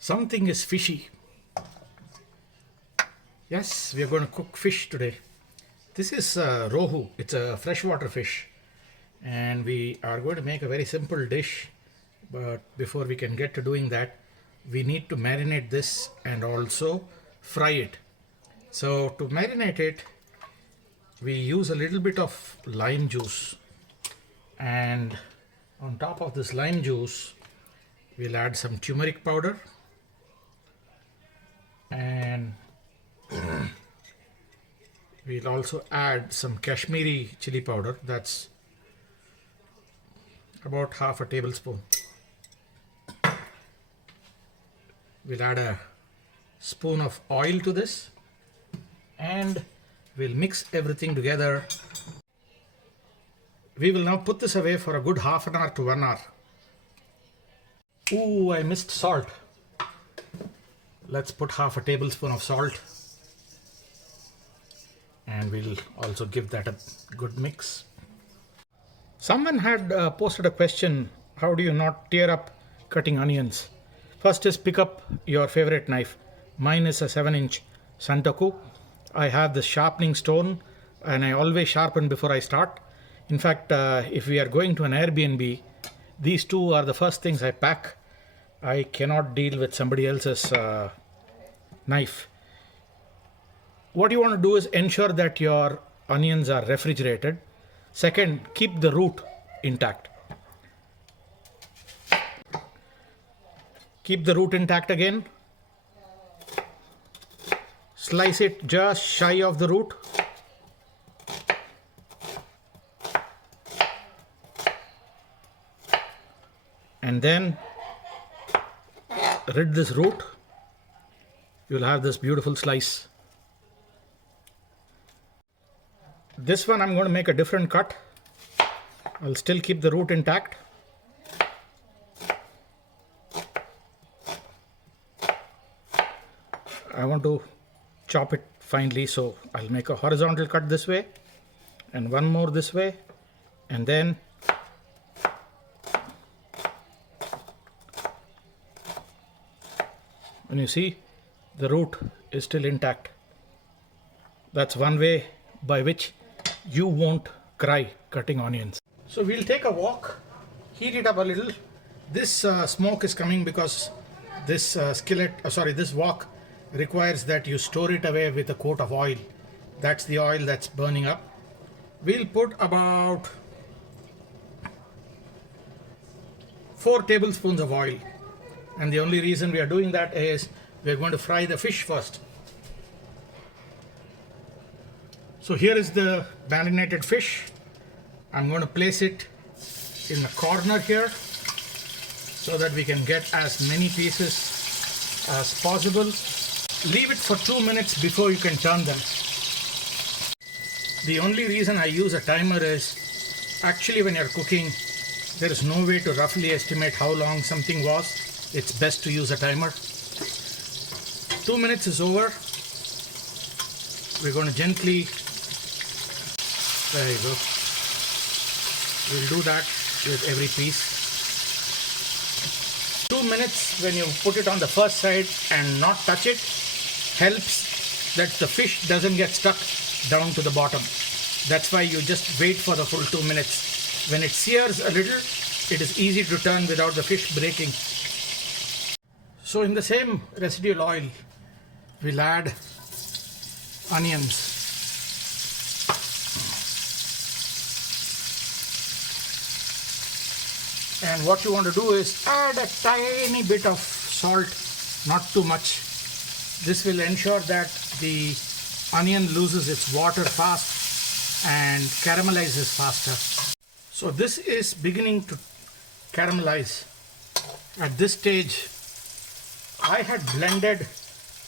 Something is fishy. Yes, we are going to cook fish today. This is Rohu. It's a freshwater fish. And we are going to make a very simple dish. But before we can get to doing that, we need to marinate this and also fry it. So to marinate it, we use a little bit of lime juice. And on top of this lime juice, we'll add some turmeric powder. And we'll also add some Kashmiri chili powder. That's about half a tablespoon. We'll add a spoon of oil to this and we'll mix everything together. We will now put this away for a good half an hour to 1 hour. Ooh, I missed salt. Let's put half a tablespoon of salt. And we'll also give that a good mix. Someone had posted a question, how do you not tear up cutting onions? First is pick up your favorite knife. Mine is a 7-inch Santoku. I have the sharpening stone and I always sharpen before I start. In fact, if we are going to an Airbnb, these two are the first things I pack. I cannot deal with somebody else's knife. What you want to do is ensure that your onions are refrigerated. Second, keep the root intact. Keep the root intact again. Slice it just shy of the root. And then rid this root. You'll have this beautiful slice. This one I'm going to make a different cut. I'll still keep the root intact. I want to chop it finely, so I'll make a horizontal cut this way and one more this way, and then when you see the root is still intact. That's one way by which you won't cry cutting onions. So we'll take a wok, heat it up a little. This smoke is coming because this this wok requires that you store it away with a coat of oil. That's the oil that's burning up. We'll put about 4 tablespoons of oil. And the only reason we are doing that is we're going to fry the fish first. So here is the marinated fish. I'm going to place it in the corner here so that we can get as many pieces as possible. Leave it for 2 minutes before you can turn them. The only reason I use a timer is actually when you're cooking, there is no way to roughly estimate how long something was. It's best to use a timer. 2 minutes is over. We're going to gently, there you go. We'll do that with every piece. 2 minutes when you put it on the first side and not touch it helps that the fish doesn't get stuck down to the bottom. That's why you just wait for the full 2 minutes. When it sears a little, it is easy to turn without the fish breaking. So in the same residual oil, we'll add onions. And what you want to do is add a tiny bit of salt, not too much. This will ensure that the onion loses its water fast and caramelizes faster. So this is beginning to caramelize. At this stage, I had blended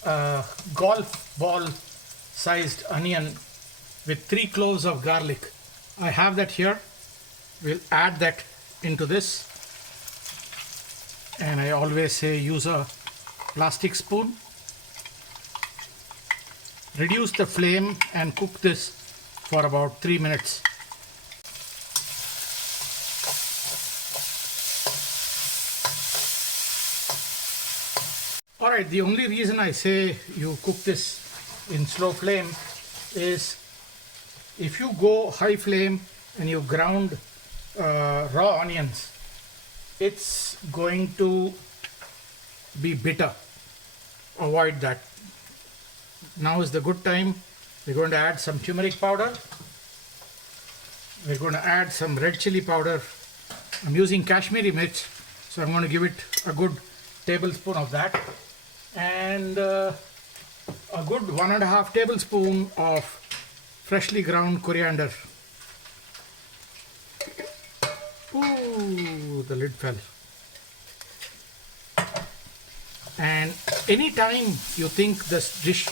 a golf ball sized onion with 3 cloves of garlic. I have that here. We'll add that into this, and I always say use a plastic spoon. Reduce the flame and cook this for about 3 minutes. Alright, the only reason I say you cook this in slow flame is if you go high flame and you ground raw onions, it's going to be bitter. Avoid that. Now is the good time. We're going to add some turmeric powder. We're going to add some red chili powder. I'm using Kashmiri mirch, so I'm going to give it a good tablespoon of that. And a good 1.5 tablespoon of freshly ground coriander. Ooh, the lid fell. And anytime you think this dish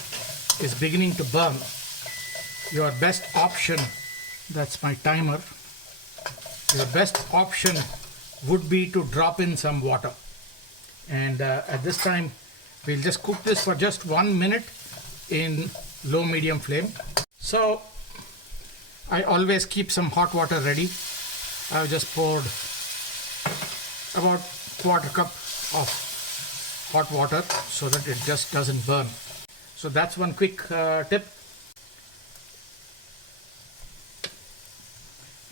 is beginning to burn, your best option, that's my timer, your best option would be to drop in some water. And at this time, we'll just cook this for just 1 minute in low medium flame. So I always keep some hot water ready. I've just poured about 1/4 cup of hot water so that it just doesn't burn. So that's one quick tip.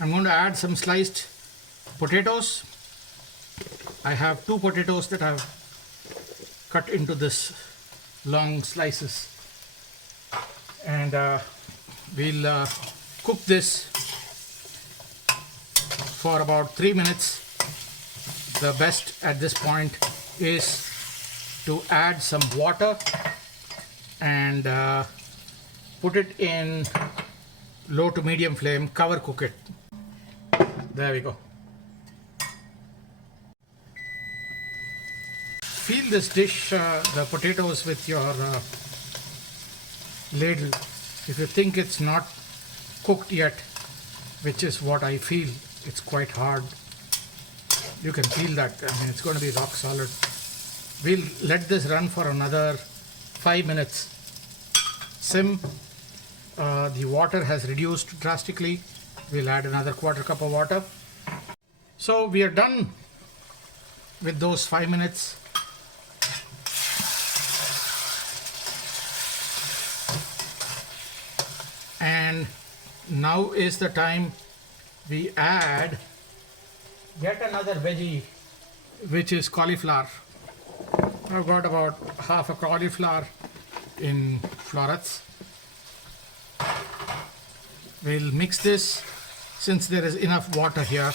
I'm going to add some sliced potatoes. I have 2 potatoes that I've cut into this long slices, and we'll cook this for about 3 minutes. The best at this point is to add some water and put it in low to medium flame, cover cook it. There we go. Feel this dish, the potatoes, with your ladle. If you think it's not cooked yet, which is what I feel, it's quite hard. You can feel that. I mean, it's going to be rock solid. We'll let this run for another 5 minutes. Sim. The water has reduced drastically. We'll add another 1/4 cup of water. So we are done with those 5 minutes. And now is the time we add yet another veggie, which is cauliflower. I've got about half a cauliflower in florets. We'll mix this. Since there is enough water here,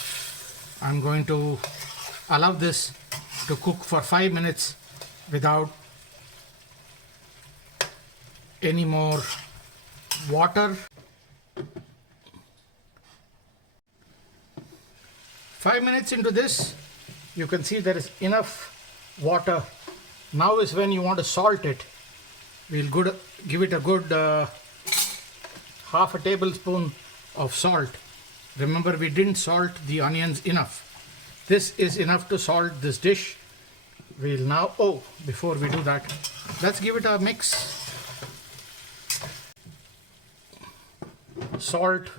I'm going to allow this to cook for 5 minutes without any more water. 5 minutes into this, you can see there is enough water. Now is when you want to salt it. We'll give it a good half a tablespoon of salt. Remember, we didn't salt the onions enough. This is enough to salt this dish. We'll now, before we do that, let's give it a mix. Salt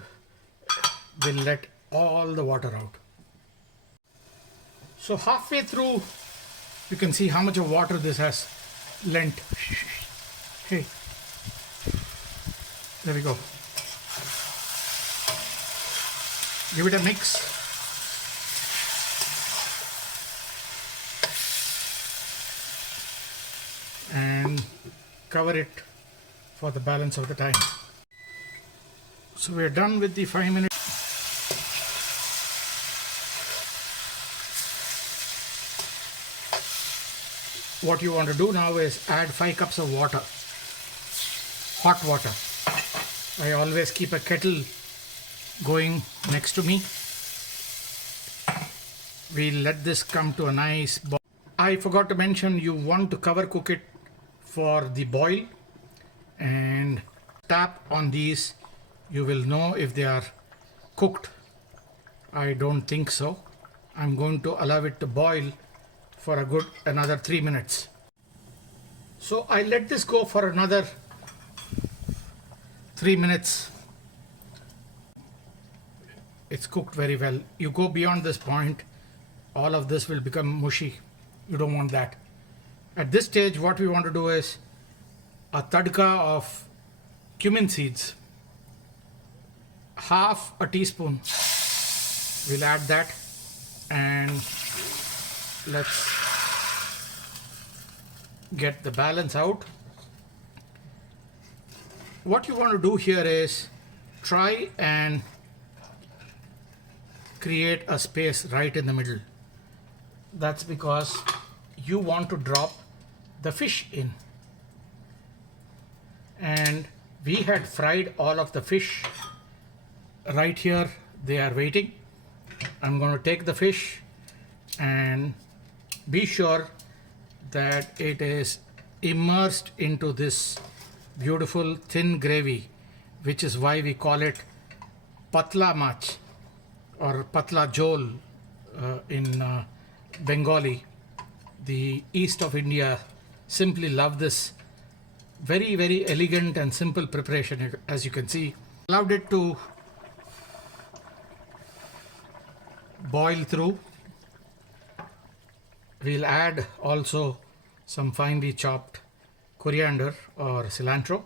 will let all the water out. So halfway through, you can see how much of water this has lent. Hey, there we go. Give it a mix. And cover it for the balance of the time. So we're done with the 5 minutes. What you want to do now is add 5 cups of water, hot water. I always keep a kettle going next to me. We'll let this come to a nice boil. I forgot to mention, you want to cover cook it for the boil, and tap on these. You will know if they are cooked. I don't think so. I'm going to allow it to boil for a good another 3 minutes. So I let this go for another 3 minutes. It's cooked very well. You go beyond this point, all of this will become mushy. You don't want that. At this stage, what we want to do is a tadka of cumin seeds. Half a teaspoon. We'll add that and let's get the balance out. What you want to do here is try and create a space right in the middle. That's because you want to drop the fish in. And we had fried all of the fish right here. They are waiting. I'm going to take the fish and be sure that it is immersed into this beautiful thin gravy, which is why we call it Pathla Mach or Pathla Jhol in Bengali. The east of India simply love this very, very elegant and simple preparation. As you can see, allowed it to boil through. We'll add also some finely chopped coriander or cilantro.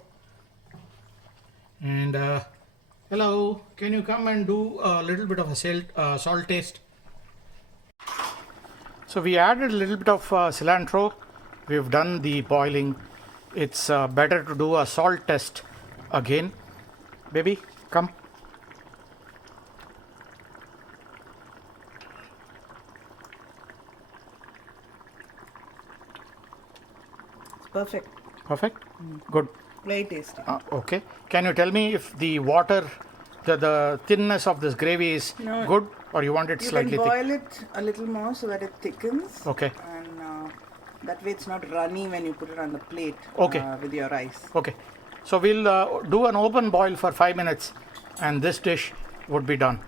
And hello, can you come and do a little bit of a salt taste? So we added a little bit of cilantro. We've done the boiling. It's better to do a salt test again. Baby, come. It's perfect. Perfect? Good. Very tasty. Okay. Can you tell me if the water, the thinness of this gravy is good, or you want it slightly thick? You can boil it a little more so that it thickens. Okay. And that way it's not runny when you put it on the plate with your rice. Okay. So we'll do an open boil for 5 minutes and this dish would be done.